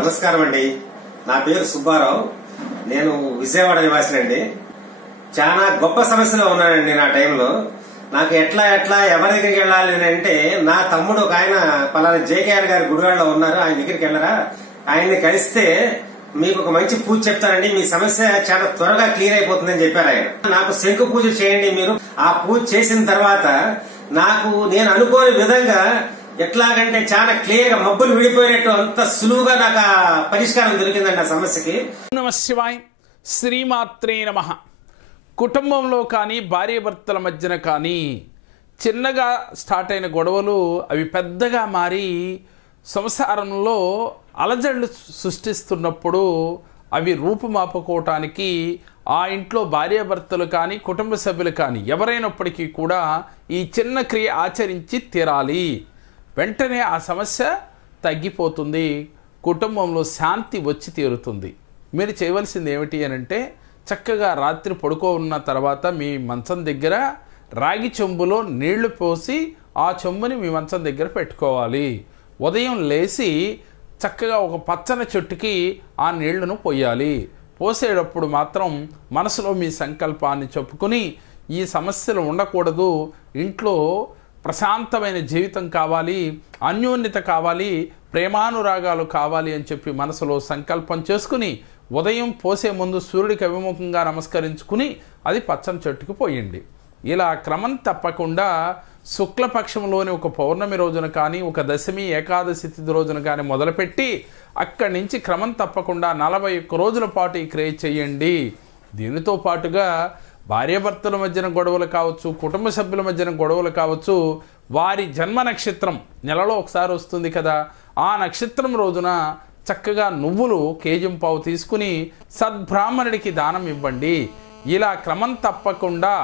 నమస్కారం అండి. నా పేరు సుబ్బారావు. నేను విజయవాడ నివాసినండి. చాలా గొప్ప సమస్యలో ఉన్నానండి నా టైంలో. నాకు ఎట్లా ఎట్లా ఎవరి దగ్గరికి వెళ్ళాలి అని అంటే నా తమ్ముడు ఒక ఆయన పలానా జేకేఆర్ గారి గుడివాడలో ఉన్నారు. ఆయన దగ్గరికి వెళ్ళరా? ఆయన్ని కలిస్తే మీకు ఒక మంచి పూజ చెప్తానండి. మీ సమస్య చాలా త్వరగా క్లియర్ అయిపోతుందని చెప్పారు ఆయన. నాకు శంకు పూజ చేయండి మీరు. ఆ పూజ చేసిన తర్వాత నాకు నేను అనుకోని విధంగా ఎట్లాగంటే చాలా క్లియర్గా మబ్బులు విడిపోయినట్టు అంత సులువుగా నాకు పరిష్కారం దొరికిందండి ఆ సమస్యకి. నమశివాయ్ శ్రీమాత్రే నమ. కుటుంబంలో కానీ భార్యాభర్తల మధ్యన కానీ చిన్నగా స్టార్ట్ అయిన గొడవలు అవి పెద్దగా మారి సంసారంలో అలజడులు సృష్టిస్తున్నప్పుడు అవి రూపుమాపుకోవటానికి ఆ ఇంట్లో భార్యాభర్తలు కానీ కుటుంబ సభ్యులు కానీ ఎవరైనప్పటికీ కూడా ఈ చిన్న క్రియ ఆచరించి తీరాలి. వెంటనే ఆ సమస్య తగ్గిపోతుంది. కుటుంబంలో శాంతి వచ్చి తీరుతుంది. మీరు చేయవలసింది ఏమిటి అని అంటే చక్కగా రాత్రి పడుకో ఉన్న తర్వాత మీ మంచం దగ్గర రాగి చెంబులో నీళ్ళు పోసి ఆ చెంబుని మీ మంచం దగ్గర పెట్టుకోవాలి. ఉదయం లేచి చక్కగా ఒక పచ్చని చెట్టుకి ఆ నీళ్ళను పోయాలి. పోసేటప్పుడు మాత్రం మనసులో మీ సంకల్పాన్ని చెప్పుకుని ఈ సమస్యలు ఉండకూడదు. ఇంట్లో ప్రశాంతమైన జీవితం కావాలి అన్యోన్యత కావాలి ప్రేమానురాగాలు కావాలి అని చెప్పి మనసులో సంకల్పం చేసుకుని ఉదయం పోసే ముందు సూర్యుడికి అభిముఖంగా నమస్కరించుకుని అది పచ్చని చెట్టుకు పోయండి. ఇలా క్రమం తప్పకుండా శుక్లపక్షంలోని ఒక పౌర్ణమి రోజున కానీ ఒక దశమి ఏకాదశి తిథి రోజున కానీ మొదలుపెట్టి అక్కడి నుంచి క్రమం తప్పకుండా నలభై ఒక్క రోజుల పాటు ఈ క్రియ చేయండి. దీనితో పాటుగా భార్యాభర్తల మధ్యన గొడవలు కావచ్చు కుటుంబ సభ్యుల మధ్యన గొడవలు కావచ్చు వారి జన్మ నక్షత్రం నెలలో ఒకసారి వస్తుంది కదా. ఆ నక్షత్రం రోజున చక్కగా నువ్వులు కేజం పావు తీసుకుని సద్బ్రాహ్మణుడికి దానం ఇవ్వండి. ఇలా క్రమం తప్పకుండా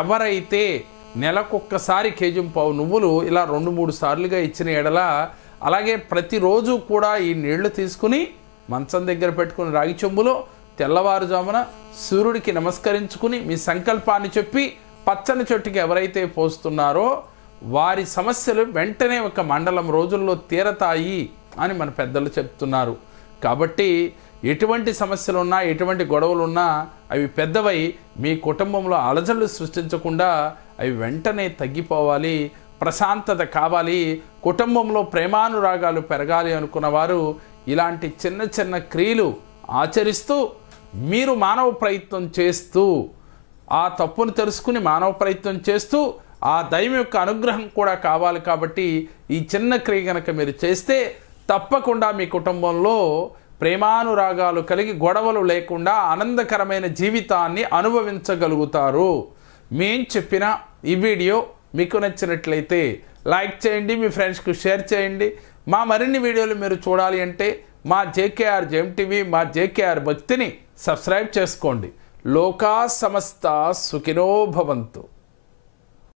ఎవరైతే నెలకొక్కసారి కేజం పావు నువ్వులు ఇలా రెండు మూడు సార్లుగా ఇచ్చిన ఎడల అలాగే ప్రతిరోజు కూడా ఈ నీళ్ళు తీసుకుని మంచం దగ్గర పెట్టుకుని రాగి చెంబులో తెల్లవారుజామున సూర్యుడికి నమస్కరించుకుని మీ సంకల్పాన్ని చెప్పి పచ్చని చెట్టుకి ఎవరైతే పోస్తున్నారో వారి సమస్యలు వెంటనే ఒక మండలం రోజుల్లో తీరతాయి అని మన పెద్దలు చెప్తున్నారు. కాబట్టి ఎటువంటి సమస్యలు ఉన్నా ఎటువంటి గొడవలు ఉన్నా అవి పెద్దవై మీ కుటుంబంలో అలజడులు సృష్టించకుండా అవి వెంటనే తగ్గిపోవాలి ప్రశాంతత కావాలి కుటుంబంలో ప్రేమానురాగాలు పెరగాలి అనుకున్న వారు ఇలాంటి చిన్న చిన్న క్రియలు ఆచరిస్తూ మీరు మానవ ప్రయత్నం చేస్తూ ఆ తప్పును తెలుసుకుని మానవ ప్రయత్నం చేస్తూ ఆ దైవం యొక్క అనుగ్రహం కూడా కావాలి కాబట్టి ఈ చిన్న క్రియ గనక మీరు చేస్తే తప్పకుండా మీ కుటుంబంలో ప్రేమానురాగాలు కలిగి గొడవలు లేకుండా ఆనందకరమైన జీవితాన్ని అనుభవించగలుగుతారు. మేం చెప్పిన ఈ వీడియో మీకు నచ్చినట్లయితే లైక్ చేయండి మీ ఫ్రెండ్స్కి షేర్ చేయండి. మా మరిన్ని వీడియోలు మీరు చూడాలి అంటే మా జేకేఆర్ జెఎంటీవీ మా జేకేఆర్ భక్తిని సబ్స్క్రైబ్ చేసుకోండి. లోకా సమస్త సుఖినో భవంతు.